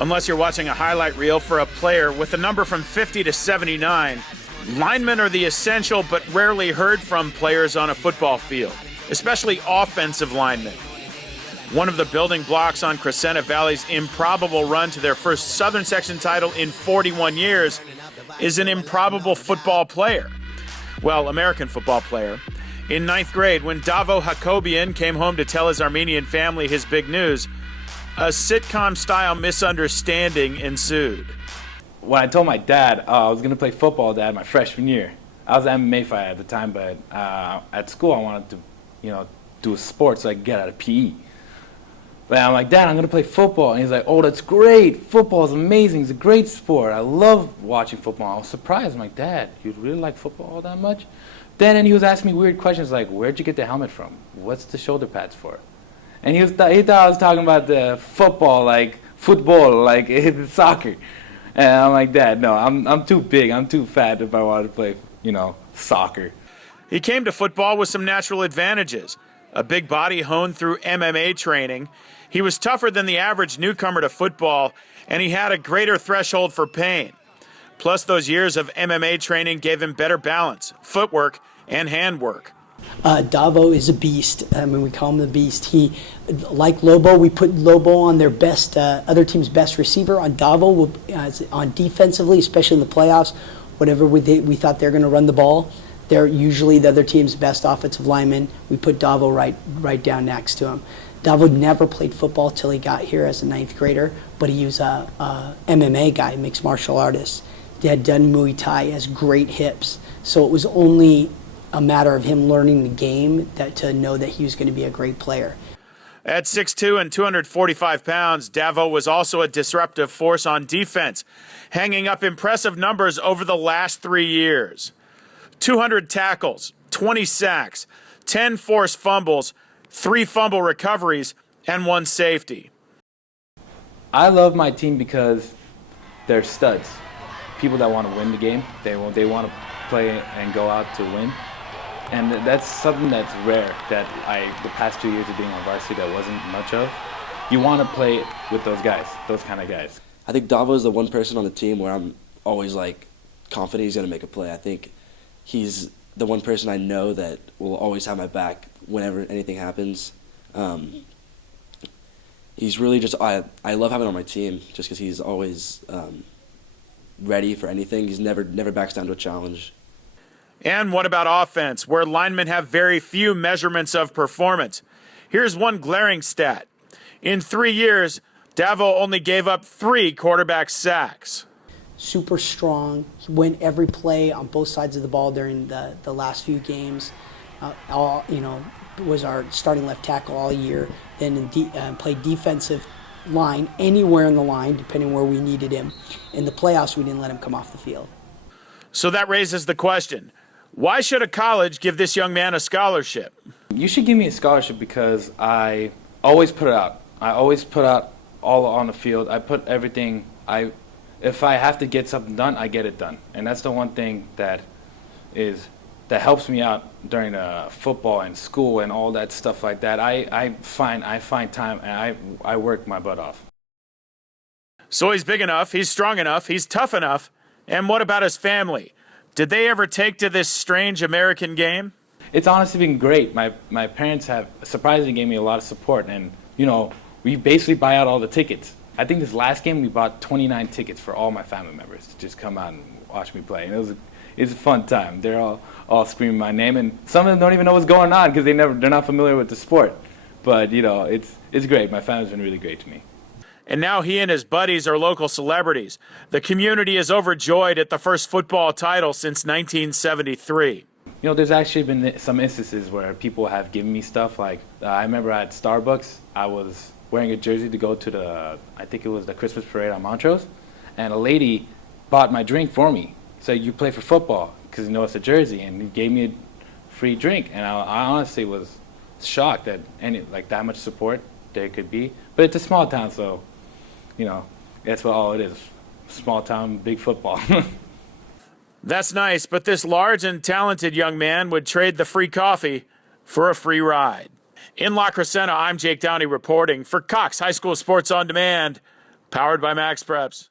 Unless you're watching a highlight reel for a player with a number from 50 to 79, linemen are the essential but rarely heard from players on a football field, especially offensive linemen. One of the building blocks on Crescenta Valley's improbable run to their first Southern Section title in 41 years is an improbable football player. Well, American football player. In 9th grade, when Davo Hakobyan came home to tell his Armenian family his big news, a sitcom-style misunderstanding ensued. When I told my dad I was going to play football, Dad, my freshman year, I was an MMA fighter at the time, but at school I wanted to, do sports so I could get out of PE. But I'm like, Dad, I'm going to play football. And he's like, oh, that's great. Football is amazing. It's a great sport. I love watching football. I was surprised. I'm like, Dad, you really like football all that much? Then he was asking me weird questions like, where'd you get the helmet from? What's the shoulder pads for? And he thought I was talking about the football, like it's soccer. And I'm like, Dad, no, I'm too big. I'm too fat if I wanted to play, soccer. He came to football with some natural advantages. A big body honed through MMA training. He was tougher than the average newcomer to football, and he had a greater threshold for pain. Plus, those years of MMA training gave him better balance, footwork, and handwork. Davo is a beast. I mean, we call him the beast. He, like Lobo, we put Lobo on their best, other team's best receiver. On Davo, on defensively, especially in the playoffs, whatever we thought they were going to run the ball, they're usually the other team's best offensive lineman. We put Davo right down next to him. Davo never played football till he got here as a 9th grader, but he was a MMA guy, mixed martial artist. He had done Muay Thai, has great hips. So it was only a matter of him learning the game to know that he was going to be a great player. At 6'2" and 245 pounds, Davo was also a disruptive force on defense, hanging up impressive numbers over the last 3 years. 200 tackles, 20 sacks, 10 forced fumbles, 3 fumble recoveries, and 1 safety. I love my team because they're studs. People that want to win the game. They want to play and go out to win. And that's something that's rare that the past 2 years of being on varsity that wasn't much of. You want to play with those guys, those kind of guys. I think Davo is the one person on the team where I'm always confident he's going to make a play. I think he's the one person I know that will always have my back whenever anything happens. He's really just, I love having him on my team just because he's always ready for anything. He's never backs down to a challenge. And what about offense, where linemen have very few measurements of performance? Here's one glaring stat. In 3 years, Davo only gave up 3 quarterback sacks. Super strong. He went every play on both sides of the ball during the last few games. Was our starting left tackle all year. Then played defensive line anywhere in the line, depending where we needed him. In the playoffs, we didn't let him come off the field. So that raises the question, why should a college give this young man a scholarship? You should give me a scholarship because I always put it out. I always put out all on the field. I put everything. If I have to get something done, I get it done. And that's the one thing that helps me out during football and school and all that stuff like that. I find time and I work my butt off. So he's big enough, he's strong enough, he's tough enough. And what about his family? Did they ever take to this strange American game? It's honestly been great. My parents have surprisingly gave me a lot of support, and we basically buy out all the tickets. I think this last game we bought 29 tickets for all my family members to just come out and watch me play, and it's a fun time. They're all screaming my name, and some of them don't even know what's going on because they're not familiar with the sport. But it's great. My family's been really great to me. And now he and his buddies are local celebrities. The community is overjoyed at the first football title since 1973. There's actually been some instances where people have given me stuff. Like I remember at Starbucks, I was wearing a jersey to go to I think it was the Christmas parade on Montrose, and a lady bought my drink for me. Said, you play for football, because it's a jersey, and he gave me a free drink. And I honestly was shocked that that much support there could be. But it's a small town, so that's what all it is. Small town, big football. That's nice, but this large and talented young man would trade the free coffee for a free ride. In La Crescenta, I'm Jake Downey reporting for Cox High School Sports On Demand. Powered by Max Preps.